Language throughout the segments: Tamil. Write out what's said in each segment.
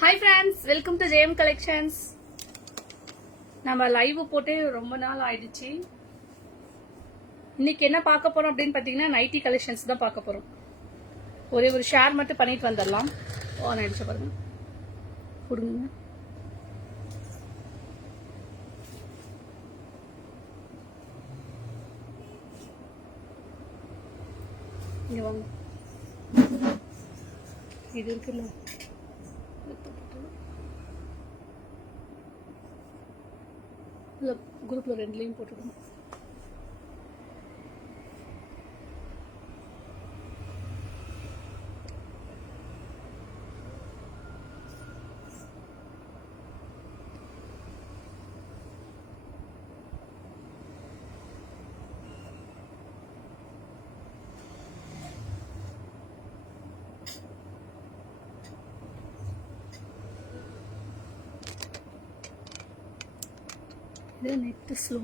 Hi friends, welcome to JM Collections. நம்ம லைவ் போட்டே ரொம்ப நாள் ஆயிடுச்சு. இன்னைக்கு என்ன பார்க்க போறோம் அப்படின்னு பாத்தீங்கன்னா நைட்டி கலெக்ஷன்ஸ் தான் பார்க்க போறோம். ஒரே ஒரு ஷேர் மட்டும் பண்ணிட்டு வந்துடலாம். ஆன் ஆயிடுச்சு பாருங்க. கொடுங்க. இங்க வாங்க. இது இருக்குல்ல. குரூப்ல ரெண்டுலையும் போட்டுடுங்க. இது நெட் ஸ்லோ.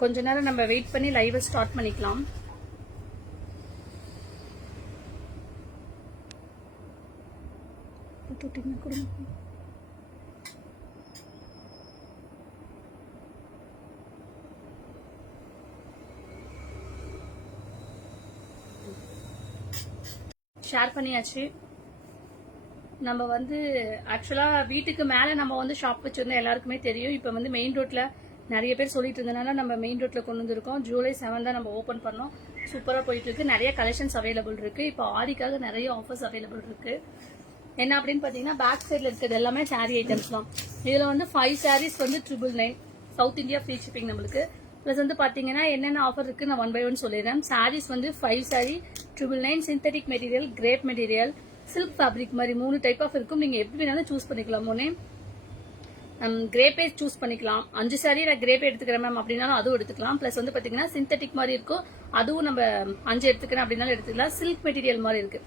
கொஞ்ச நேரம் நம்ம வெயிட் பண்ணி லைவ் ஸ்டார்ட் பண்ணிக்கலாம். ஷேர் பண்ணியாச்சு. நம்ம வந்து ஆக்சுவலா வீட்டுக்கு மேல நம்ம வந்து ஷாப் வச்சிருந்தோம், எல்லாருக்குமே தெரியும். இப்ப வந்து மெயின் ரோட்ல நிறைய பேர் சொல்லிட்டு இருந்தனால நம்ம மெயின் ரோட்ல கொண்டு வந்திருக்கோம். ஜூலை 7 தான் நம்ம ஓபன் பண்ணோம். சூப்பரா போயிட்டு இருக்கு. நிறைய கலெக்ஷன்ஸ் அவைலபிள் இருக்கு. இப்போ ஆடிக்காக நிறைய ஆஃபர்ஸ் அவைலபிள் இருக்கு. என்ன அப்படின்னு பாத்தீங்கன்னா பேக் சைட்ல இருக்கிறது எல்லாமே சாரி ஐட்டம்ஸ் தான். இதுல வந்து 5 சாரீஸ் வந்து 999 சவுத் இந்தியா ஃப்ரீ ஷிப்பிங் நம்மளுக்கு. பிளஸ் வந்து பாத்தீங்கன்னா என்னென்ன ஆஃபர் இருக்கு நான் 1 by 1 சொல்லிடுறேன். சாரீஸ் வந்து 5 sorry 999, synthetic material, grape material, silk fabric மாதிரி 3 டைப் ஆஃப் இருக்கும். நீங்க எப்படி வேணாலும் சூஸ் பண்ணிக்கலாம். ஒன்னே கிரேப்பே சூஸ் பண்ணிக்கலாம். 5 சாரி நான் கிரேப் எடுத்துக்கிறேன் மேம் அப்படின்னாலும் அதுவும் எடுத்துக்கலாம். பிளஸ் வந்து பாத்தீங்கன்னா சிந்தட்டிக் மாதிரி இருக்கும், அதுவும் நம்ம 5 எடுத்துக்கிறேன் அப்படின்னாலும் எடுத்துக்கலாம். சில்க் மெட்டீரியல் மாதிரி இருக்கு,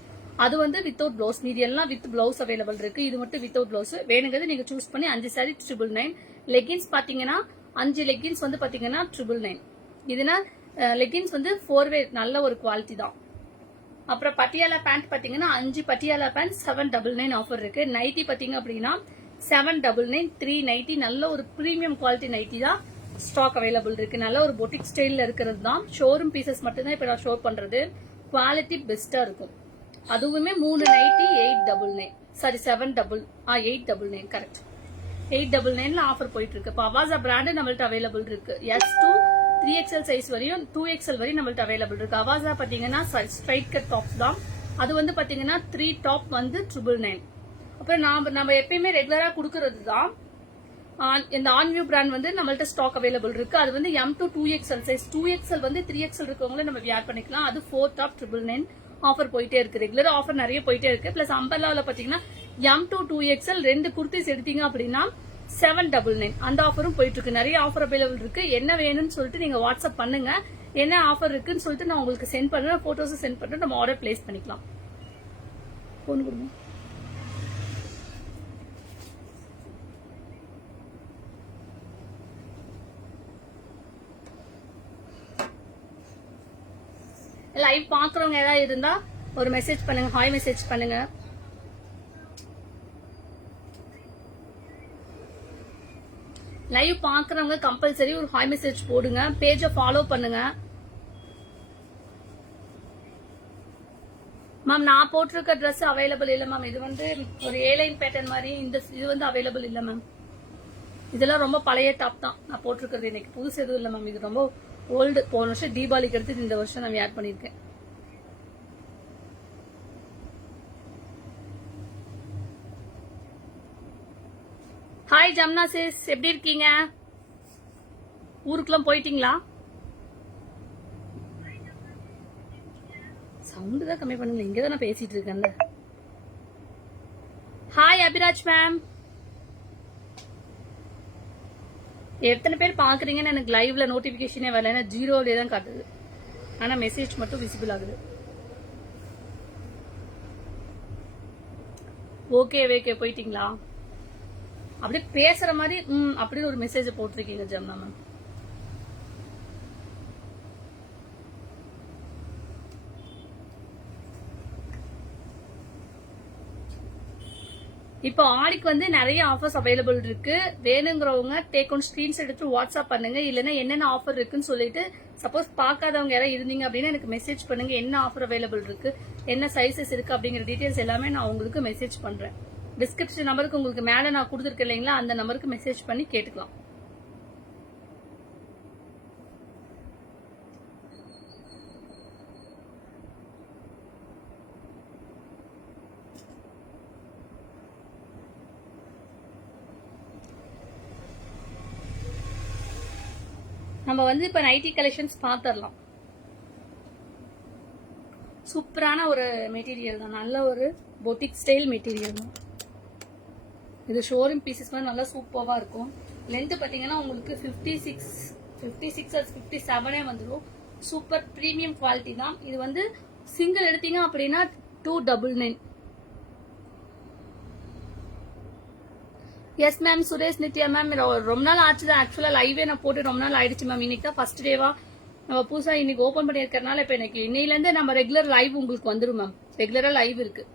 அது வந்து வித்தவுட் பிளவுஸ். மீதி எல்லாம் வித் பிளவுஸ் அவைலபிள் இருக்கு. இது மட்டும் வித்தவுட் பிளவுஸ். வேணுங்கிறது நீங்க சூஸ் பண்ணி 5 சாரி 999. லெகின்ஸ் பாத்தீங்கன்னா 5 லெகின்ஸ் வந்து பாத்தீங்கன்னா 999. இதுனா லெகின்ஸ் வந்து 4-way நல்ல ஒரு குவாலிட்டி தான். அப்புறம் பட்டியாலா பேண்ட் பாத்தீங்கன்னா 5 பட்டியாலா பேண்ட் 799 ஆஃபர் இருக்கு. நைட்டி பாத்தீங்க அப்படின்னா 799 3 நைட்டி. நல்ல ஒரு பிரீமியம் குவாலிட்டி நைட்டி தான் ஸ்டாக் அவைலபிள் இருக்கு. நல்ல ஒரு பொட்டிக் ஸ்டைல்ல இருக்கிறது தான். ஷோரூம் பீசஸ் மட்டும் தான் இப்ப நான் ஷோ பண்றது. குவாலிட்டி பெஸ்டா இருக்கும். அதுவுமே 3 நைட்டி 899, சாரி 899 கரெக்ட். 899ல ஆஃபர் போயிட்டு இருக்கு. பவாசா பிராண்ட் நம்மள்ட்ட அவைலபிள் இருக்கு. S2 3XL சைஸ் வரையும் 2XL வரையும் நம்மள்ட்ட அவைலபிள் இருக்கு. அவாசா பாத்தீங்கன்னா ஸ்ட்ரைட் கட் டாப்ஸ் தான். அது வந்து பாத்தீங்கன்னா 3 டாப் வந்து 999. அப்புறம் நம்ம எப்பயுமே ரெகுலரா கொடுக்கறது தான். இந்த ஆன்வியூ பிராண்ட் வந்து நம்மள்ட்ட ஸ்டாக் அவைலபிள் இருக்கு. அது வந்து M2 2XL சைஸ். 2XL வந்து 3XL இருக்கவங்கள நம்ம வியர் பண்ணிக்கலாம். அது 4 டாப் 999 ஆஃபர் போயிட்டே இருக்கு. ரெகுலர் ஆஃபர் நிறைய போயிட்டே இருக்கு. பிளஸ் அம்பர்லால பாத்தீங்கன்னா M2 2XL 2 குர்த்திஸ் எடுத்தீங்க அப்படின்னா 799 அந்த ஆஃபரும் போயிட்டு இருக்கு. நிறைய ஆஃபர் அவைலபிள் இருக்கு. என்ன வேணும்னு சொல்லிட்டு நீங்க வாட்ஸ்அப் பண்ணுங்க. என்ன ஆஃபர் இருக்குன்னு சொல்லிட்டு நான் உங்களுக்கு சென்ட் பண்றேன். போட்டோஸ் சென்ட் பண்றேன். நம்ம ஆர்டர் பிளேஸ் பண்ணிக்கலாம். போன் கொடுங்க. லைவ் பாக்குறவங்க ஏதாவது இருந்தா ஒரு மெசேஜ் பண்ணுங்க, ஹாய் மெசேஜ் பண்ணுங்க. லைவ் பாக்குறவங்க கம்பல்சரி ஒரு ஹாய் மெசேஜ் போடுங்க. பேஜை ஃபாலோ பண்ணுங்க. மேம் நான் போட்டிருக்க ட்ரெஸ் அவைலபிள் இல்ல மேம். இது வந்து ஒரு ஏலைன் பேட்டர்ன் மாதிரி இது வந்து அவைலபிள் இல்ல மேம். இதெல்லாம் ரொம்ப பழைய டாப் தான் நான் போட்டிருக்கிறது. இன்னைக்கு புதுசு எதுவும் இல்ல மேம். இது ரொம்ப ஓல்டு. போன வருஷம் தீபாவளிக்கு எடுத்து இந்த வருஷம் நான் வேர் பண்ணிருக்கேன். ஹாய் ஜம்னா சிஸ், எப்படி இருக்கீங்க? ஊருக்குலாம் போயிட்டீங்களா? சவுண்ட் தான் கம்மி பண்ணுங்க. இங்க தான் நான் பேசிட்டு இருக்கேன்ல. ஹாய் அபிராஜ் மேம், எத்தனை பேர் பாக்குறீங்கன்னு எனக்கு லைவ்ல நோட்டிபிகேஷனே வரல. ஏன்னா 0லே தான் காட்டுது. ஆனா மெசேஜ் மட்டும் விசிபிள் ஆகுது. ஓகே ஓகே, போயிட்டீங்களா? அப்படியே பேசுற மாதிரி அப்படின்னு ஒரு மெசேஜ் போட்டிருக்கீங்க ஜம்னா மேம். இப்போ ஆடிக்கு வந்து நிறைய ஆஃபர்ஸ் அவைலபிள் இருக்கு. வேணுங்கிறவங்க டேக் ஒன் ஸ்கிரீன்ஷாட் எடுத்து வாட்ஸ்அப் பண்ணுங்க. இல்லைன்னா என்னென்ன ஆஃபர் இருக்குன்னு சொல்லிட்டு சப்போஸ் பார்க்காதவங்க யாராவது இருந்தீங்க அப்படின்னா எனக்கு மெசேஜ் பண்ணுங்க. என்ன ஆஃபர் அவைலபிள் இருக்கு, என்ன சைசஸ் இருக்கு அப்படிங்கிற டீடைல்ஸ் எல்லாமே நான் உங்களுக்கு மெசேஜ் பண்றேன். டிஸ்கிரிப்ஷன் நம்பருக்கு உங்களுக்கு மேல நான் கொடுத்துருக்கேன் இல்லைங்களா, அந்த நம்பருக்கு மெசேஜ் பண்ணி கேட்டுக்கலாம். நம்ம வந்து இப்ப நைட்டி கலெக்ஷன்ஸ் பாத்திரலாம். சூப்பரான ஒரு மெட்டீரியல் தான், நல்ல ஒரு பொட்டிக் ஸ்டைல் மெட்டீரியல் தான் இது. ஷோரூம் பீசஸ் மாதிரி நல்லா சூப்பராக இருக்கும். லென்த் பார்த்தீங்கன்னா உங்களுக்கு 56 or 57 வந்துடும். சூப்பர் ப்ரீமியம் குவாலிட்டி தான் இது. வந்து சிங்கிள் எடுத்தீங்க அப்படின்னா 299. Yes ma'am, Suresh Nithya ma'am. ரொம்ப நாள் ஆச்சு தான் ஆக்சுவலா லைவே நான் போட்டு ரொம்ப நாள் ஆயிடுச்சு மேம். இன்னைக்கு தான் ஃபர்ஸ்ட் டேவா நம்ம புதுசா இன்னைக்கு ஓபன் பண்ணிருக்கறனால இப்ப எனக்கு இன்னையில இருந்து நம்ம ரெகுலர் லைவ் உங்களுக்கு வந்துடும் மேம். ரெகுலரா லைவ் இருக்கு.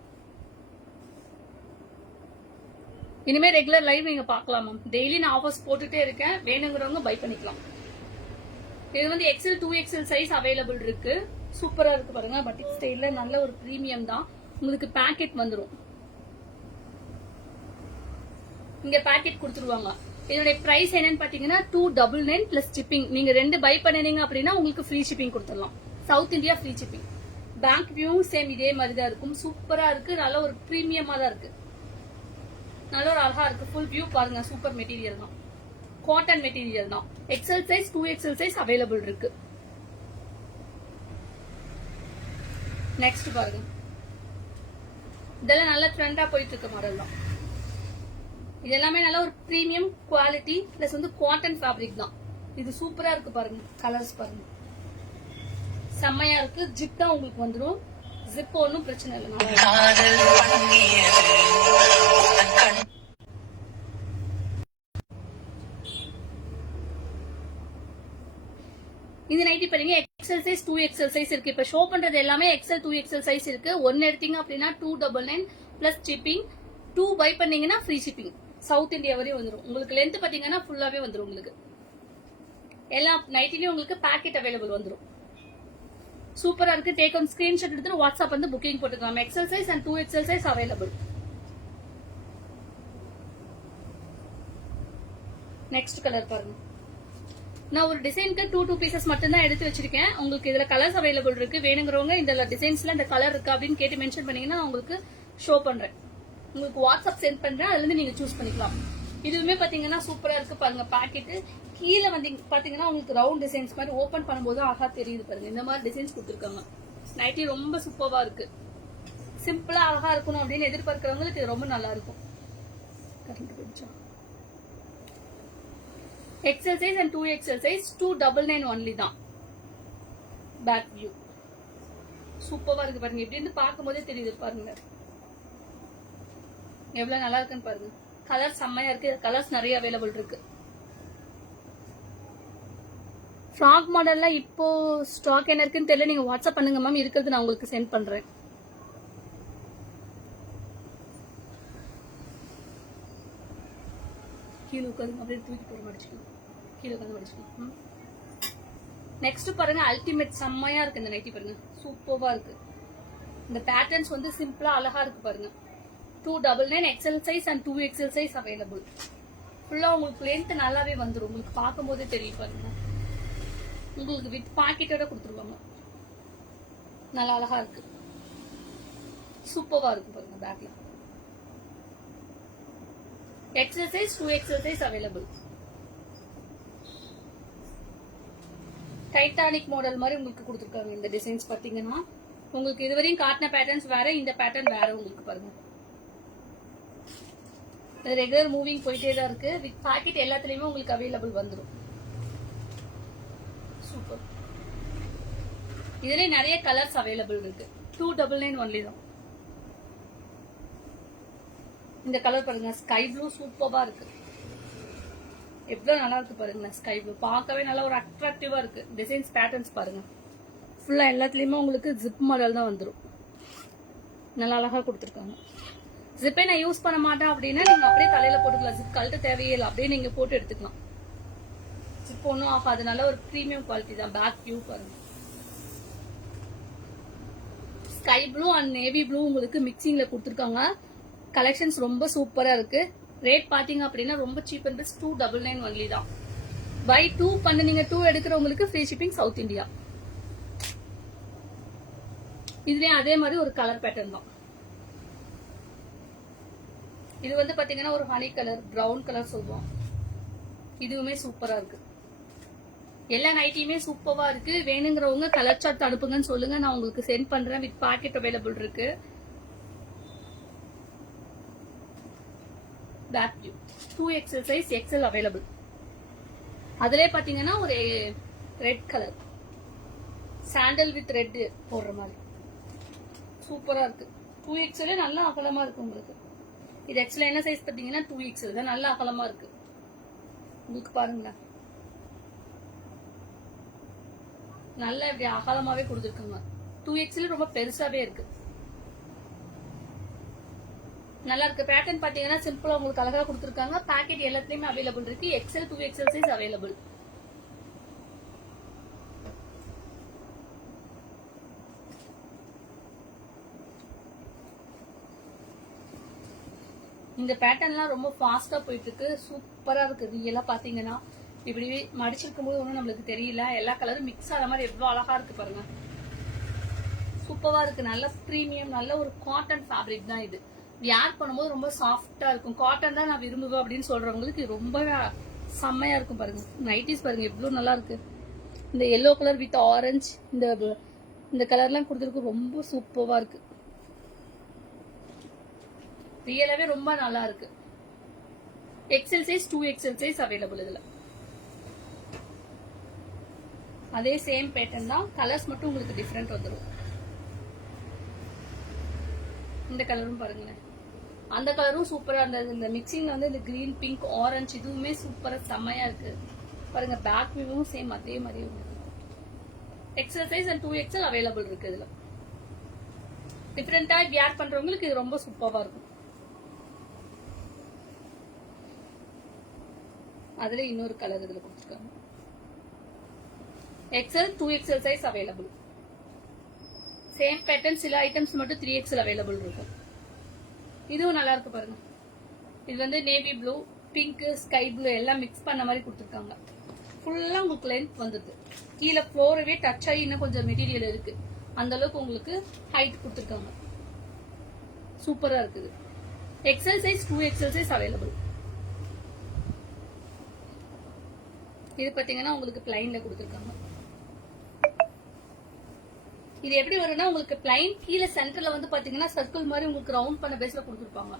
இனிமே ரெகுலர் லைவ் நீங்க பாக்கலாம் மேம். டெய்லி நான் ஆஃபர்ஸ் போட்டுட்டே இருக்கேன். வேணுங்கிறவங்க பை பண்ணிக்கலாம். இது வந்து XL 2XL சைஸ் அவைலபிள் இருக்கு. சூப்பரா இருக்கு பாருங்க. பட்டிக் ஸ்டைல்ல நல்ல ஒரு பிரீமியம் தான். உங்களுக்கு பேக்கெட் வந்துடும். இங்க பேக்கெட் கொடுத்துருவாங்க. இதோட பிரைஸ் என்னன்னு பாத்தீங்கன்னா 299 பிளஸ் ஷிப்பிங். நீங்க 2 பை பண்ணினீங்க அப்படின்னா உங்களுக்கு ஃப்ரீ ஷிப்பிங் கொடுத்துடலாம். South India free shipping. Bank வியூவும் சேம் இதே மாதிரி தான் இருக்கும். சூப்பரா இருக்கு. நல்ல ஒரு பிரீமியமா தான் இருக்கு. நல்ல ஒரு அழகா இருக்கு. ஃபுல் வியூ பாருங்க. சூப்பர் மெட்டீரியல் தான். காட்டன் மெட்டீரியல் தான். XL size 2XL size available இருக்கு. நெக்ஸ்ட் பாருங்க. இதெல்லாம் நல்ல ட்ரெண்டா போயிட்டு இருக்க மாடல் தான். இது எல்லாமே நல்ல ஒரு பிரீமியம் குவாலிட்டி பிளஸ் வந்து காட்டன் ஃபேப்ரிக் தான். இது சூப்பரா இருக்கு பாருங்க. கலர்ஸ் பாருங்க, செம்மையா இருக்கு. ஜிப் தான் உங்களுக்கு வந்துடும். ஜிப் ஒன்னும் பிரச்சனை இல்லை. இந்த நைட்டி பாருங்க. XL சைஸ் 2XL சைஸ் இருக்கு. இப்ப ஷோ பண்றது எல்லாமே XL 2XL சைஸ் இருக்கு. ஒன்னு எடுத்தீங்க அப்படின்னா 299 பிளஸ் ஷிப்பிங். 2 பை பண்ணீங்கன்னா ஃப்ரீ ஷிப்பிங். சவுத் இந்தியா வரையும் வந்துடும். உங்களுக்கு லென்த் பாத்தீங்கன்னா ஃபுல்லாவே வந்துடும். உங்களுக்கு எல்லா நைட்டிலயும் உங்களுக்கு பேக்கெட் அவைலபிள் வந்துடும். சூப்பரா இருக்கு. டேக் ஒன் ஸ்கிரீன்ஷாட் எடுத்து வாட்ஸ்அப் வந்து புக்கிங் போட்டுக்கலாம். XL size and 2XL size available. Next colour பாருங்க. நான் ஒரு டிசைனுக்கு 2 பீசஸ் மட்டும் தான் எடுத்து வச்சிருக்கேன். உங்களுக்கு இதுல கலர்ஸ் அவைலபிள் இருக்கு. வேணுங்கிறவங்க இந்த டிசைன்ஸ்ல இந்த கலர் இருக்கு அப்படின்னு கேட்டு மென்ஷன் பண்ணீங்கன்னா நான் உங்களுக்கு ஷோ பண்றேன். உங்களுக்கு வாட்ஸ்அப் சென்ட் பண்றேன். அதுல இருந்து நீங்க சூஸ் பண்ணிக்கலாம். இதுவுமே பாத்தீங்கன்னா சூப்பரா இருக்கு பாருங்க. பாக்கெட் கீழே வந்து பாத்தீங்கன்னா உங்களுக்கு ரவுண்ட் டிசைன்ஸ் மாதிரி ஓபன் பண்ணும்போது ஆகா தெரியுது பாருங்க. இந்த மாதிரி டிசைன்ஸ் கொடுத்துருக்காங்க. நைட்டி ரொம்ப சூப்பரா இருக்கு. சிம்பிளா அழகா இருக்கணும் அப்படின்னு எதிர்பார்க்கிறவங்களுக்கு இது ரொம்ப நல்லா இருக்கும். XL size and 2XL size 299 only தான். பேக் வியூ சூப்பரா இருக்கு பாருங்க. இப்படி இருந்து பார்க்கும்போதே தெரியுது பாருங்க எவ்வளவு நல்லா இருக்குன்னு பாருங்க. கலர் செம்மையா இருக்கு. கலர்ஸ் நிறைய அவைலபிள் இருக்கு. ஃப்ராக் மாடல்ல இப்போ ஸ்டாக் என்ன இருக்குன்னு தெரியல. நீங்க வாட்ஸ்அப் பண்ணுங்க மேம். இருக்கிறது நான் உங்களுக்கு சென்ட் பண்றேன். கீழே உட்காந்து அப்படியே தூக்கி போட மடிச்சுக்கலாம். கீழே உட்காந்து மடிச்சுக்கலாம். நெக்ஸ்ட் பாருங்க. அல்டிமேட் செம்மையா இருக்கு இந்த நைட்டி பாருங்க. சூப்பரா இருக்கு. இந்த பேட்டர்ன்ஸ் வந்து சிம்பிளா அழகா இருக்கு பாருங்க. 299 XL size and 2XL size available. ஃபுல்லா உங்களுக்கு லென்த் நல்லாவே வந்துடும். உங்களுக்கு பார்க்கும் போதே தெரியும் பாருங்க. உங்களுக்கு வித் பாக்கெட்டோட கொடுத்துருவாங்க. நல்லா அழகா இருக்கு. சூப்பரா இருக்கு பாருங்க. பேக்ல XL size 2XL size available. Titanic model மாதிரி உங்களுக்கு கொடுத்துருக்காங்க. இந்த டிசைன்ஸ் பாத்தீங்கன்னா உங்களுக்கு இதுவரையும் காட்டின பேட்டர்ன்ஸ் வேற, இந்த பேட்டர்ன் வேற. உங்களுக்கு பாருங்க ரெகுலர் மூவிங் போயிட்டே தான் இருக்கு. வித் பாக்கெட் எல்லாத்துலயுமே உங்களுக்கு அவைலபிள் வந்துடும். சூப்பர். இதுல நிறைய கலர்ஸ் அவைலபிள் இருக்கு. 299 ஒன்லி தான். இந்த கலர் பாருங்க. ஸ்கை ப்ளூ சூப்பரா இருக்கு. எவ்வளவு நல்லா இருக்கு பாருங்க. ஸ்கை ப்ளூ பார்க்கவே நல்லா ஒரு அட்ராக்டிவா இருக்கு. டிசைன்ஸ் பேட்டர்ன்ஸ் பாருங்க. ஃபுல்லா எல்லாத்துலயுமே உங்களுக்கு ஜிப் மாடல் தான் வந்துடும். நல்லா அழகா கொடுத்துருக்காங்க. ஜிப்பே நான் யூஸ் பண்ண மாட்டேன் அப்படின்னா நீங்க அப்படியே தலையில போட்டுக்கலாம். ஜிப் கழட்ட தேவையே இல்லை, அப்படியே நீங்க போட்டு எடுத்துக்கலாம். ஜிப் ஒன்றும் ஆகாது. நல்ல ஒரு பிரீமியம் குவாலிட்டி தான். பேக் வியூ பாருங்க. Sky blue and navy blue உங்களுக்கு மிக்சிங்ல கொடுத்துருக்காங்க. கலெக்ஷன்ஸ் ரொம்ப சூப்பரா இருக்கு. ரேட் பாத்தீங்க அப்படின்னா ரொம்ப சீப் அண்ட் பெஸ்ட் 299 ஒன்லி தான். பை 2 பண்ணுங்க. 2 எடுக்கிறவங்களுக்கு ஃப்ரீ ஷிப்பிங் சவுத் இந்தியா. இதுலயும் அதே மாதிரி ஒரு கலர் பேட்டர்ன் தான். இது வந்து பாத்தீங்கன்னா ஒரு ஹனி கலர், பிரவுன் கலர் சொல்லுவோம். இதுவுமே சூப்பரா இருக்கு. எல்லா நைட்டியுமே சூப்பரா இருக்கு. வேணுங்கிறவங்க கலர் சார்ட் அனுப்புங்கன்னு சொல்லுங்க, நான் உங்களுக்கு சென்ட் பண்றேன். வித் பாக்கெட் அவைலபிள் இருக்கு. Back view 2XL size, XL available. அதுல பாத்தீங்கன்னா ஒரு red colour sandal with red போடுற மாதிரி சூப்பரா இருக்கு. 2XL நல்லா அகலமா இருக்கு உங்களுக்கு. இது ஆக்சுவலா என்ன சைஸ் பாத்தீங்கன்னா 2XL தான். நல்லா அகலமா இருக்கு உங்களுக்கு. பாருங்களேன், நல்லா இப்படி அகலமாவே கொடுத்துருக்காங்க. 2XL ரொம்ப பெருசாவே இருக்கு. நல்லா இருக்கு. பேட்டர்ன் பாத்தீங்கன்னா சிம்பிளா உங்களுக்கு அழகா கொடுத்துருக்காங்க. பேக்கெட் எல்லாத்துலயுமே அவைலபிள் இருக்கு. XL 2XL size available. இந்த பேட்டர்ன்லாம் ரொம்ப ஃபாஸ்டா போயிட்டு இருக்கு. சூப்பரா இருக்கு. ரியலா பாத்தீங்கன்னா இப்படி மடிச்சிருக்கும் போது ஒன்றும் நம்மளுக்கு தெரியல. எல்லா கலரும் மிக்ஸ் ஆன மாதிரி எவ்வளவு அழகா இருக்கு பாருங்க. சூப்பரா இருக்கு. நல்ல பிரீமியம், நல்ல ஒரு காட்டன் ஃபேப்ரிக் தான் இது. வியர் பண்ணும்போது ரொம்ப சாஃப்டா இருக்கும். காட்டன் தான் நான் விரும்புவேன் அப்படின்னு சொல்றவங்களுக்கு ரொம்ப செம்மையா இருக்கும் பாருங்க. நைட்டிஸ் பாருங்க எவ்வளவு நல்லா இருக்கு. இந்த எல்லோ கலர் வித் ஆரஞ்சு இந்த கலர்லாம் கொடுத்துருக்கு. ரொம்ப சூப்பரா இருக்கு. ரியலாவே ரொம்ப நல்லா இருக்கு. XL size 2XL size available இதுல. அதே சேம் பேட்டர்ன் தான். கலர்ஸ் மட்டும் உங்களுக்கு டிஃபரெண்ட் வந்துடும். இந்த கலரும் பாருங்களேன். அந்த கலரும் சூப்பரா இருந்தது. இந்த மிக்சிங்ல வந்து இந்த கிரீன், பிங்க், ஆரஞ்சு இதுவுமே சூப்பரா செம்மையா இருக்கு பாருங்க. பேக் வியூவும் சேம் அதே மாதிரி உங்களுக்கு. XL size and 2XL available இருக்கு இதுல. டிஃபரெண்டா வியர் பண்றவங்களுக்கு இது ரொம்ப சூப்பரா இருக்கும். அதுல இன்னொரு கலர் இதுல கொடுத்துருக்காங்க. XL 2XL size available. Same pattern. சில ஐட்டம்ஸ் மட்டும் 3XL அவைலபிள் இருக்கும். இதுவும் நல்லா இருக்கு பாருங்க. இது வந்து navy blue, pink, sky blue எல்லாம் மிக்ஸ் பண்ண மாதிரி கொடுத்துருக்காங்க. ஃபுல்லா உங்களுக்கு லென்த் வந்துருக்கு. கீழே ஃப்ளோரவே டச் ஆகி இன்னும் கொஞ்சம் மெட்டீரியல் இருக்கு. அந்த அளவுக்கு உங்களுக்கு ஹைட் கொடுத்துருக்காங்க. சூப்பரா இருக்குது. XL size 2XL size available. இது பாத்தீங்கன்னா உங்களுக்கு பிளைன்ல கொடுத்துருக்காங்க. இது எப்படி வரும்னா உங்களுக்கு பிளைன் கீழே சென்டர்ல வந்து பாத்தீங்கன்னா சர்க்கிள் மாதிரி உங்களுக்கு ரவுண்ட் பண்ண பேஸ்ல கொடுத்துருப்பாங்க.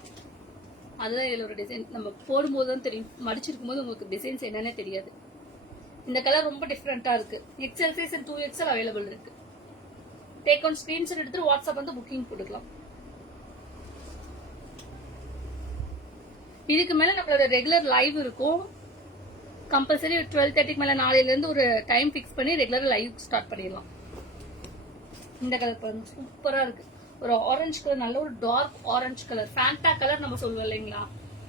அதுதான் இதுல ஒரு டிசைன். நம்ம போடும்போது தான் தெரியும். மடிச்சிருக்கும் போது உங்களுக்கு டிசைன்ஸ் என்னன்னே தெரியாது. இந்த கலர் ரொம்ப டிஃபரெண்டா இருக்கு. XL size and 2XL available இருக்கு. டேக் ஆன் ஸ்கிரீன்ஷாட் எடுத்து வாட்ஸ்அப் வந்து புக்கிங் போட்டுக்கலாம். இதுக்கு மேல நம்மளோட ரெகுலர் லைவ் இருக்கும். கம்பல்சரி 12:30 மேல நாளையில இருந்து ஒரு டைம் பிக்ஸ் பண்ணி ரெகுலர் லைவ் ஸ்டார்ட் பண்ணிடலாம். இந்த கலர் பாருங்க சூப்பரா இருக்கு. ஒரு ஆரஞ்சு கலர், நல்ல ஒரு dark orange colour, Fanta colour நம்ம சொல்லுவோம் இல்லைங்களா.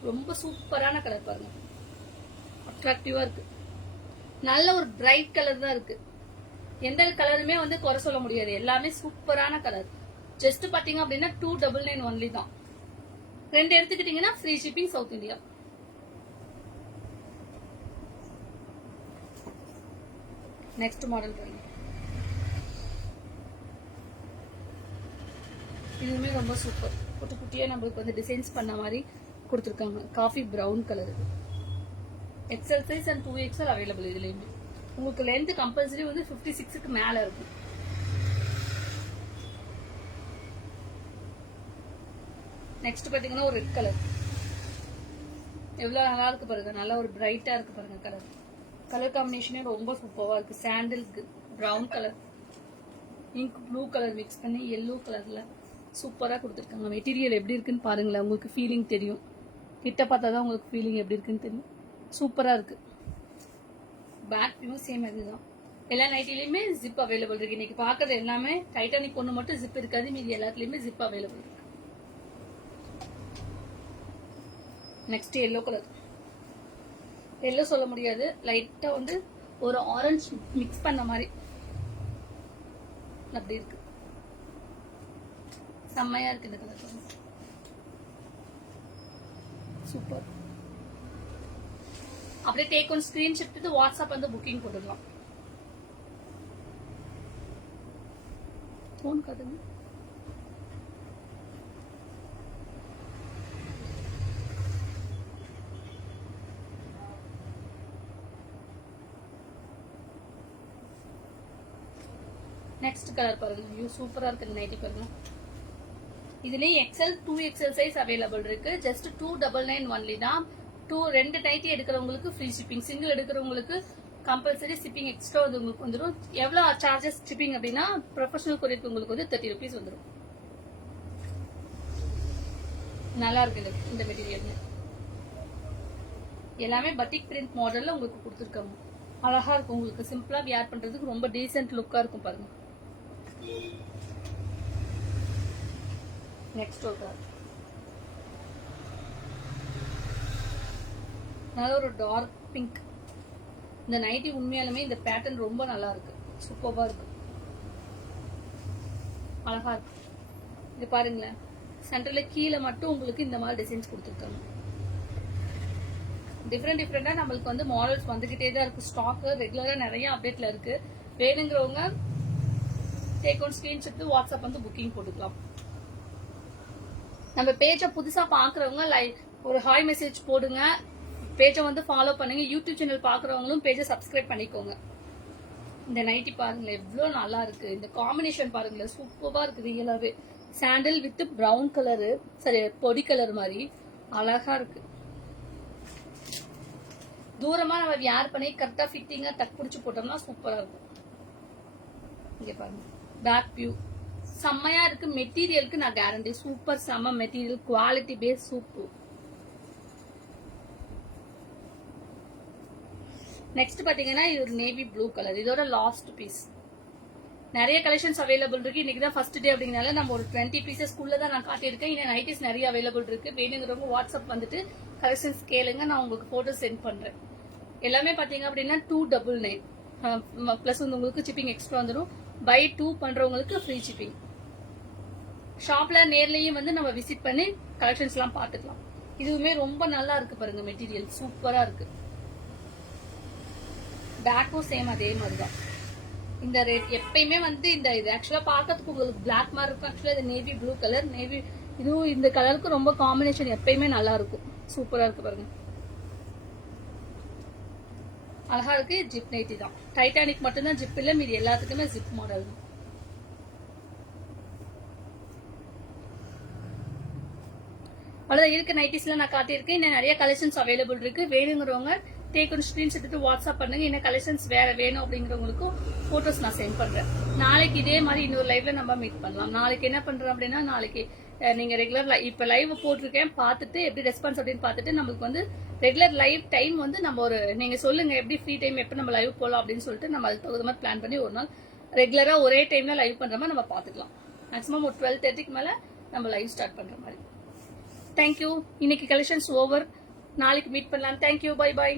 ரொம்ப சூப்பரான கலர் பாருங்க. அட்ராக்டிவா இருக்கு. நல்ல ஒரு பிரைட் கலர் தான் இருக்கு. எந்த கலருமே வந்து குறை சொல்ல முடியாது. எல்லாமே சூப்பரான கலர். ஜஸ்ட் பாத்தீங்க அப்படின்னா 299 ஒன்லி தான். 2 எடுத்துக்கிட்டீங்கன்னா free shipping south India. Next model பாருங்க. இதுவுமே ரொம்ப சூப்பர். குட்டி குட்டியா நம்மளுக்கு வந்து டிசைன்ஸ் பண்ண மாதிரி கொடுத்துருக்காங்க. Coffee brown colour. XL size and 2XL available. இதுலயுமே உங்களுக்கு லென்த் கம்பல்சரி வந்து 56க்கு மேல இருக்கும். நெக்ஸ்ட் பாத்தீங்கன்னா ஒரு ரெட் கலர். எவ்வளவு நல்லா இருக்கு பாருங்க. நல்லா ஒரு பிரைட்டா இருக்கு பாருங்க. கலர் காம்பினேஷனே ரொம்ப சூப்பரா இருக்கு. சாண்டலுக்கு brown colour, ink blue colour mix பண்ணி எல்லோ கலர்ல சூப்பரா கொடுத்துருக்காங்க. மெட்டீரியல் எப்படி இருக்குன்னு பாருங்களேன். உங்களுக்கு ஃபீலிங் தெரியும். கிட்ட பார்த்தா தான் உங்களுக்கு ஃபீலிங் எப்படி இருக்குன்னு தெரியும். சூப்பரா இருக்கு. பேக் வியூ சேம் அதுதான். எல்லா நைட்டிலயுமே ஜிப் அவைலபிள் இருக்கு. இன்னைக்கு பாக்குறது எல்லாமே டைட்டானிக் ஒண்ணு மட்டும் ஜிப் இருக்காது. மீதி எல்லாத்துலயுமே ஜிப் அவைலபிள் இருக்கு. Next yellow colour. எல்லோ சொல்ல முடியாது, லைட்டா வந்து ஒரு ஆரஞ்சு மிக்ஸ் பண்ண மாதிரி அப்படி இருக்கு. செம்மையா இருக்கு இந்த கலர். சூப்பர். அப்படியே டேக் ஒன் ஸ்கிரீன்ஷாட் எடுத்து வாட்ஸ்அப் வந்து புக்கிங் போட்டுக்கலாம். போன் காட்டுங்க. நெக்ஸ்ட் கலர் பாருங்க. ஐயோ சூப்பரா இருக்கு இந்த நைட்டி பாருங்க. இதுலயே எக்ஸ்எல் 2XL சைஸ் அவைலபிள் இருக்கு. ஜஸ்ட் 299 ஒன்லி தான். ரெண்டு நைட்டி எடுக்கிறவங்களுக்கு ஃப்ரீ ஷிப்பிங், சிங்கிள் எடுக்கிறவங்களுக்கு கம்பல்சரி ஷிப்பிங் எக்ஸ்ட்ரா வந்து உங்களுக்கு வந்துடும். எவ்வளவு சார்ஜஸ் ஷிப்பிங் அப்படின்னா ப்ரொஃபஷனல் கொரியருக்கு உங்களுக்கு வந்து 30 rupees வந்துடும். நல்லா இருக்கு இந்த மெட்டீரியல். எல்லாமே பட்டிக் பிரிண்ட் மாடல்ல உங்களுக்கு கொடுத்துருக்காங்க. அழகா இருக்கும், உங்களுக்கு சிம்பிளா வியர் பண்றதுக்கு ரொம்ப டீசென்ட் லுக்கா இருக்கும் பாருங்க. நெக்ஸ்ட் ஒரு நல்ல ஒரு டார்க் பிங்க். இந்த நைட்டி உண்மையாலுமே இந்த பேட்டர்ன் ரொம்ப நல்லா இருக்கு, சூப்பர்வா இருக்கு, அழகா இருக்கு. இது பாருங்களேன், சென்டர்ல கீழே மட்டும் உங்களுக்கு இந்த மாதிரி டிசைன்ஸ் கொடுத்துருக்காங்க. டிஃப்ரெண்டா நம்மளுக்கு வந்து மாடல்ஸ் வந்துகிட்டே தான் இருக்கு. ஸ்டாக் ரெகுலரா நிறைய அப்டேட்ல இருக்கு. வேணுங்கிறவங்க டேக் ஒன் ஸ்கிரீன்ஷாட் வாட்ஸ்அப் வந்து புக்கிங் போட்டுக்கலாம். நம்ம பேஜை புதுசா பாக்குறவங்க ஒரு ஹாய் மெசேஜ் போடுங்க, பேஜை வந்து ஃபாலோ பண்ணுங்க. யூடியூப் சேனல் பாக்குறவங்களும் பேஜை சப்ஸ்கிரைப் பண்ணிக்கோங்க. இந்த நைட்டி பாருங்களேன் எவ்வளவு நல்லா இருக்கு. இந்த காம்பினேஷன் பாருங்களேன் சூப்பரா இருக்கு. ரியலாவே சாண்டில் வித் பிரவுன் கலரு, சரி பொடி கலர் மாதிரி அழகா இருக்கு. தூரமா நம்ம வியர் பண்ணி கரெக்டா ஃபிட்டிங்கா டக் பிடிச்சு போட்டோம்னா சூப்பரா இருக்கும். இங்க பாருங்க பேக் வியூ செம்மையா இருக்கு. மெட்டீரியலுக்கு நான் கேரண்டி, சூப்பர் செம்ம material, quality base super. Next பாத்தீங்கன்னா இது ஒரு நேவி ப்ளூ கலர். இதோட லாஸ்ட் பீஸ். நிறைய கலெக்ஷன்ஸ் அவைலபிள் இருக்கு. இன்னைக்கு தான் ஃபர்ஸ்ட் டே அப்படிங்கனால நம்ம ஒரு 20 பீசஸ் தான் நான் காட்டியிருக்கேன். இன்னும் நைட்டிஸ் நிறைய அவைலபிள் இருக்கு. வேணுங்கிறவங்க வாட்ஸ்அப் வந்துட்டு கலெக்ஷன்ஸ் கேளுங்க, நான் உங்களுக்கு போட்டோ சென்ட் பண்றேன். எல்லாமே பாத்தீங்க அப்படின்னா 299 பிளஸ் வந்து உங்களுக்கு ஷிப்பிங் எக்ஸ்ட்ரா வந்துடும். பை 2 பண்றவங்களுக்கு ஃப்ரீ ஷிப்பிங். ஷாப்ல நேர்லயும் வந்து நம்ம விசிட் பண்ணி கலெக்ஷன்ஸ் எல்லாம் பாத்துக்கலாம். இதுவுமே ரொம்ப நல்லா இருக்கு பாருங்க, மெட்டீரியல் சூப்பரா இருக்கு. பேக்கும் சேம் அதே மாதிரிதான். இந்த ரேட் எப்பயுமே வந்து இந்த இது ஆக்சுவலா பாக்கிறதுக்கு உங்களுக்கு பிளாக் மாதிரி இருக்கும். ஆக்சுவலா இது நேவி ப்ளூ கலர். நேவி இதுவும் இந்த கலருக்கு ரொம்ப காம்பினேஷன் எப்பயுமே நல்லா இருக்கும். சூப்பரா இருக்கு பாருங்க, அழகா இருக்கு. ஜிப் நைட்டி தான். டைட்டானிக் மட்டும்தான் ஜிப் இல்ல, மீது எல்லாத்துக்குமே ஜிப் மாடல் தான். அவ்வளவுதான் இருக்கு. நைட்டிஸ்ல நான் காட்டியிருக்கேன். இன்னும் நிறைய கலெக்ஷன்ஸ் அவைலபிள் இருக்கு. வேணுங்கிறவங்க டேக் ஒரு ஸ்கிரீன்ஷாட் எடுத்து வாட்ஸ்அப் பண்ணுங்க. என்ன கலெக்ஷன்ஸ் வேற வேணும் அப்படிங்கிறவங்களுக்கும் போட்டோஸ் நான் சென்ட் பண்றேன். நாளைக்கு இதே மாதிரி இன்னொரு லைவ்ல நம்ம மீட் பண்ணலாம். நாளைக்கு என்ன பண்றோம் அப்படின்னா, நாளைக்கு நீங்க ரெகுலர் இப்ப லைவ் போட்டிருக்கேன், பார்த்துட்டு எப்படி ரெஸ்பான்ஸ் அப்படின்னு பார்த்துட்டு நம்மளுக்கு வந்து ரெகுலர் லைவ் டைம் வந்து நம்ம ஒரு நீங்க சொல்லுங்க எப்படி ஃப்ரீ டைம் எப்ப நம்ம லைவ் போகலாம் அப்படின்னு சொல்லிட்டு நம்ம அதுக்கு தகுந்த மாதிரி பிளான் பண்ணி ஒரு நாள் ரெகுலரா ஒரே டைம்ல லைவ் பண்ற மாதிரி நம்ம பாத்துக்கலாம். மேக்ஸிமம் ஒரு 12:30க்கு மேல நம்ம லைவ் ஸ்டார்ட் பண்ற மாதிரி. தேங்க்யூ. இன்னைக்கு கலெக்ஷன்ஸ் ஓவர். நாளைக்கு மீட் பண்ணலாம். தேங்க்யூ. Bye by.